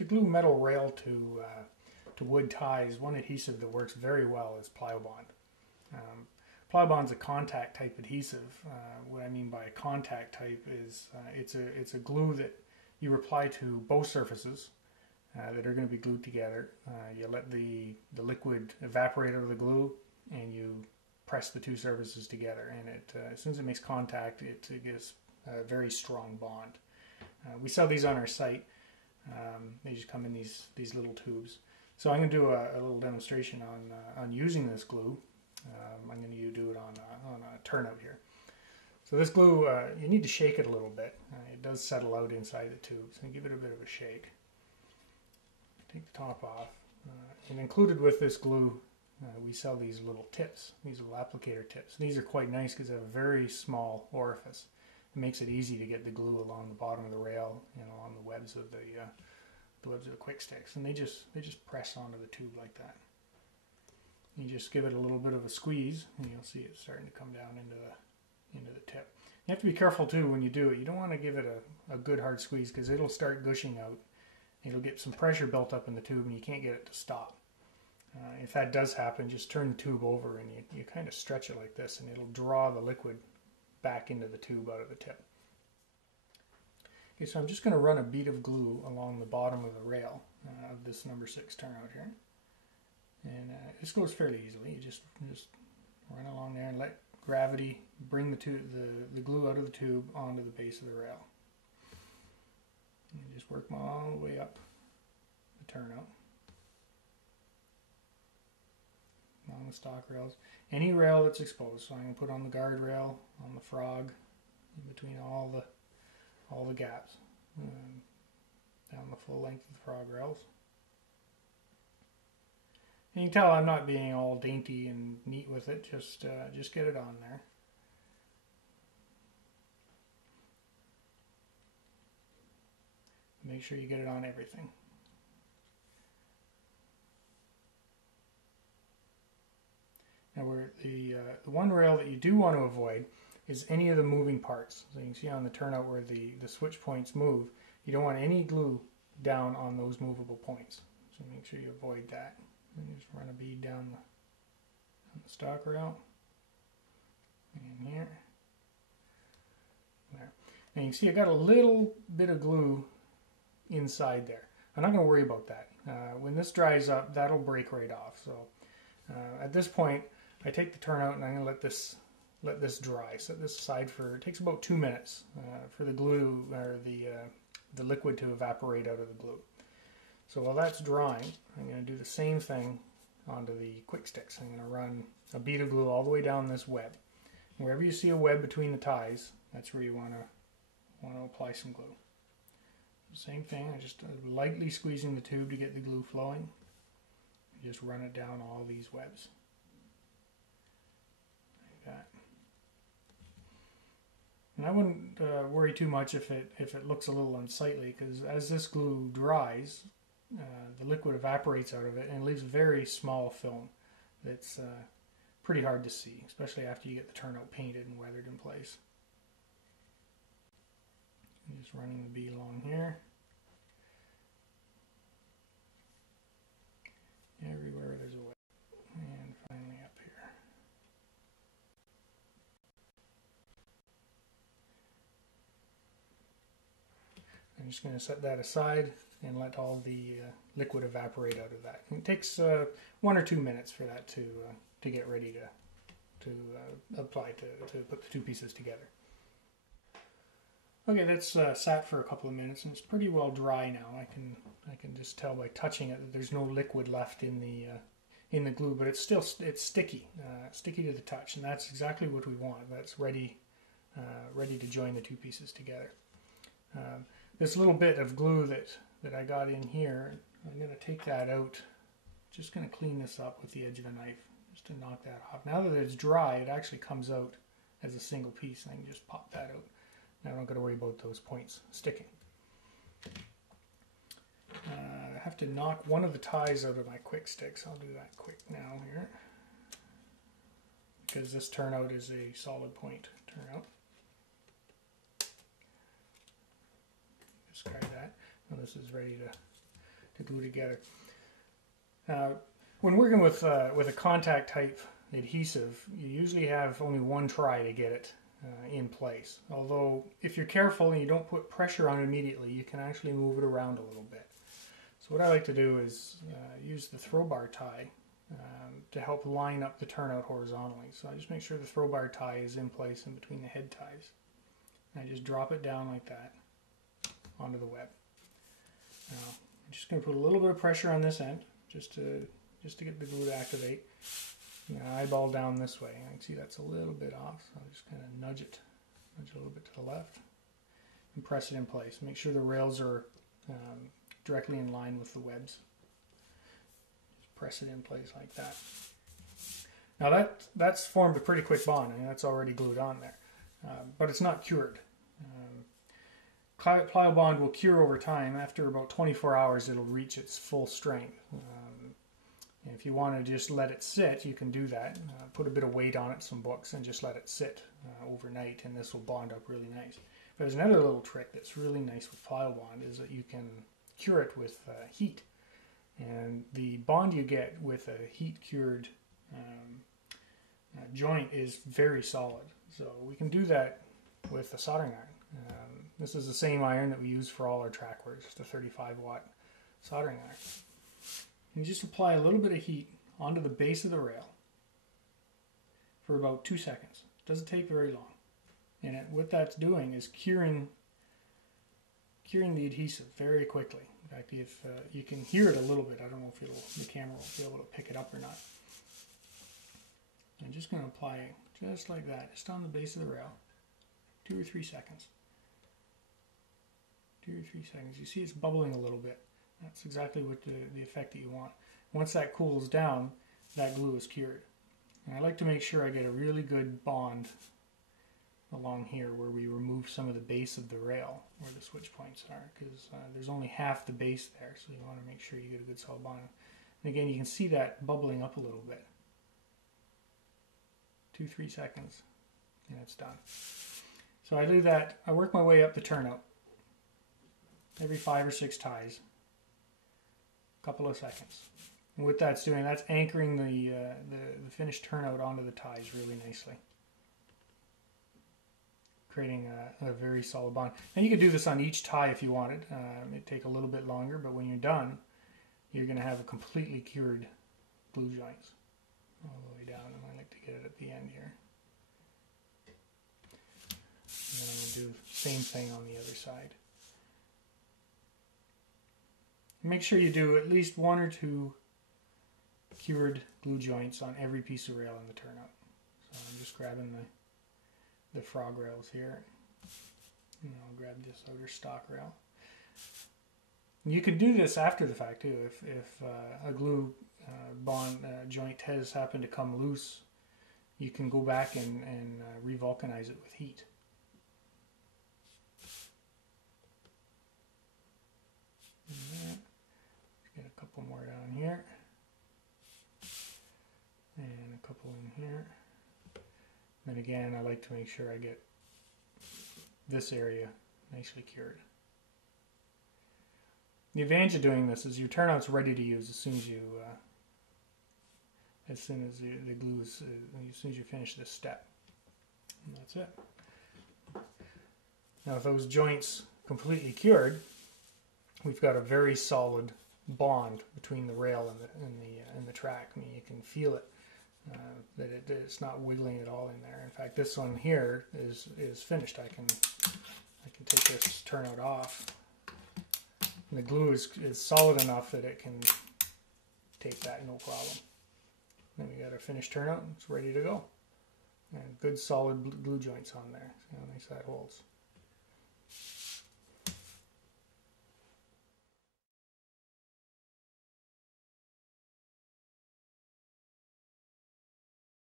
To glue metal rail to wood ties, one adhesive that works very well is Plowbond. Plowbond's a contact type adhesive. What I mean by a contact type is it's a glue that you apply to both surfaces that are going to be glued together. You let the liquid evaporate out of the glue, and you press the two surfaces together, and as soon as it makes contact, it gives a very strong bond. We sell these on our site. They just come in these little tubes. So I'm going to do a little demonstration on using this glue. I'm going to do it on a turnout here. So this glue, you need to shake it a little bit. It does settle out inside the tube, so give it a bit of a shake. Take the top off. And included with this glue, we sell these little tips, these little applicator tips. These are quite nice because they have a very small orifice. It makes it easy to get the glue along the bottom of the rail and along the webs of the QuickSticks, and they just press onto the tube like that. You just give it a little bit of a squeeze, and you'll see it starting to come down into the tip. You have to be careful too when you do it. You don't want to give it a good hard squeeze because it'll start gushing out. It'll get some pressure built up in the tube, and you can't get it to stop. If that does happen, just turn the tube over, and you kind of stretch it like this, and it'll draw the liquid back into the tube out of the tip. Okay, so I'm just going to run a bead of glue along the bottom of the rail of this number 6 turnout here. And this goes fairly easily. You just run along there and let gravity bring the glue out of the tube onto the base of the rail. And you just work all the way up the turnout. On the stock rails. Any rail that's exposed. So I'm going to put on the guard rail, on the frog, in between all the gaps, down the full length of the frog rails. And you can tell I'm not being all dainty and neat with it, just get it on there. Make sure you get it on everything. Now, the one rail that you do want to avoid is any of the moving parts. So you can see on the turnout where the switch points move, you don't want any glue down on those movable points. So make sure you avoid that. And just run a bead down the stock rail, and here, there. And you can see I got a little bit of glue inside there. I'm not going to worry about that. When this dries up, that'll break right off. So at this point, I take the turnout and I'm going to let this dry. Set this aside for, it takes about 2 minutes for the glue or the liquid to evaporate out of the glue. So while that's drying, I'm going to do the same thing onto the QuickSticks. I'm going to run a bead of glue all the way down this web. Wherever you see a web between the ties, that's where you want to apply some glue. Same thing, I'm just lightly squeezing the tube to get the glue flowing. Just run it down all these webs. Like that. And I wouldn't worry too much if it looks a little unsightly, because as this glue dries, the liquid evaporates out of it and leaves a very small film that's pretty hard to see, especially after you get the turnout painted and weathered in place. I'm just running the bead along here. Everywhere there's a web. And finally up here. I'm just going to set that aside and let all the liquid evaporate out of that. And it takes 1 or 2 minutes for that to get ready to apply to put the two pieces together. Okay, that's sat for a couple of minutes and it's pretty well dry now. I can just tell by touching it that there's no liquid left in the glue, but it's sticky, sticky to the touch, and that's exactly what we want. That's ready to join the two pieces together. This little bit of glue that I got in here, I'm going to take that out. Just going to clean this up with the edge of a knife just to knock that off. Now that it's dry, it actually comes out as a single piece. I can just pop that out. Now I don't got to worry about those points sticking. I have to knock one of the ties out of my QuickSticks. I'll do that quick now here, because this turnout is a solid point turnout. Discard that. Now this is ready to glue together. When working with a contact type adhesive, you usually have only one try to get it in place. Although if you're careful and you don't put pressure on it immediately, you can actually move it around a little bit. So what I like to do is use the throw bar tie to help line up the turnout horizontally. So I just make sure the throw bar tie is in place in between the head ties. And I just drop it down like that onto the web. Now I'm just going to put a little bit of pressure on this end just to get the glue to activate. I'm going to eyeball down this way. I can see that's a little bit off, so I'll just kind of nudge it a little bit to the left and press it in place. Make sure the rails are directly in line with the webs. Just press it in place like that. Now that's formed a pretty quick bond. I mean, that's already glued on there, but it's not cured. Plyo bond will cure over time. After about 24 hours, it'll reach its full strength. And if you want to just let it sit, you can do that. Put a bit of weight on it, some books, and just let it sit overnight, and this will bond up really nice. But there's another little trick that's really nice with plyo bond is that you can cure it with heat. And the bond you get with a heat-cured joint is very solid. So we can do that with a soldering iron. This is the same iron that we use for all our track work, just a 35-watt soldering iron. And you just apply a little bit of heat onto the base of the rail for about 2 seconds. It doesn't take very long. And what that's doing is curing the adhesive very quickly. In fact, if you can hear it a little bit. I don't know if the camera will be able to pick it up or not. I'm just going to apply it just like that, just on the base of the rail. 2 or 3 seconds. 2 or 3 seconds. You see it's bubbling a little bit. That's exactly what the effect that you want. Once that cools down, that glue is cured. And I like to make sure I get a really good bond along here where we remove some of the base of the rail where the switch points are, because there's only half the base there, so you want to make sure you get a good solid bond. And again, you can see that bubbling up a little bit. 2-3 seconds and it's done. So I do that. I work my way up the turnout every 5 or 6 ties, a couple of seconds. And what that's doing, that's anchoring the finished turnout onto the ties really nicely, creating a very solid bond. And you could do this on each tie if you wanted. It'd take a little bit longer, but when you're done, you're going to have a completely cured glue joints all the way down. And I like to get it at the end here. And then I'm going to do the same thing on the other side. Make sure you do at least 1 or 2 cured glue joints on every piece of rail in the turnout. So I'm just grabbing the frog rails here. And I'll grab this outer stock rail. You can do this after the fact too. If a glue bond joint has happened to come loose, you can go back and re-vulcanize it with heat. Get a couple more down here, and a couple in here. And again, I like to make sure I get this area nicely cured. The advantage of doing this is your turnout's ready to use as soon as the glue is as soon as you finish this step. And that's it. Now, if those joints completely cured, we've got a very solid bond between the rail and the track. I mean, you can feel it, that it's not wiggling at all in there. In fact, this one here is finished. I can take this turnout off. And the glue is solid enough that it can take that no problem. Then we got our finished turnout. It's ready to go. And good solid glue joints on there. See how nice that holds.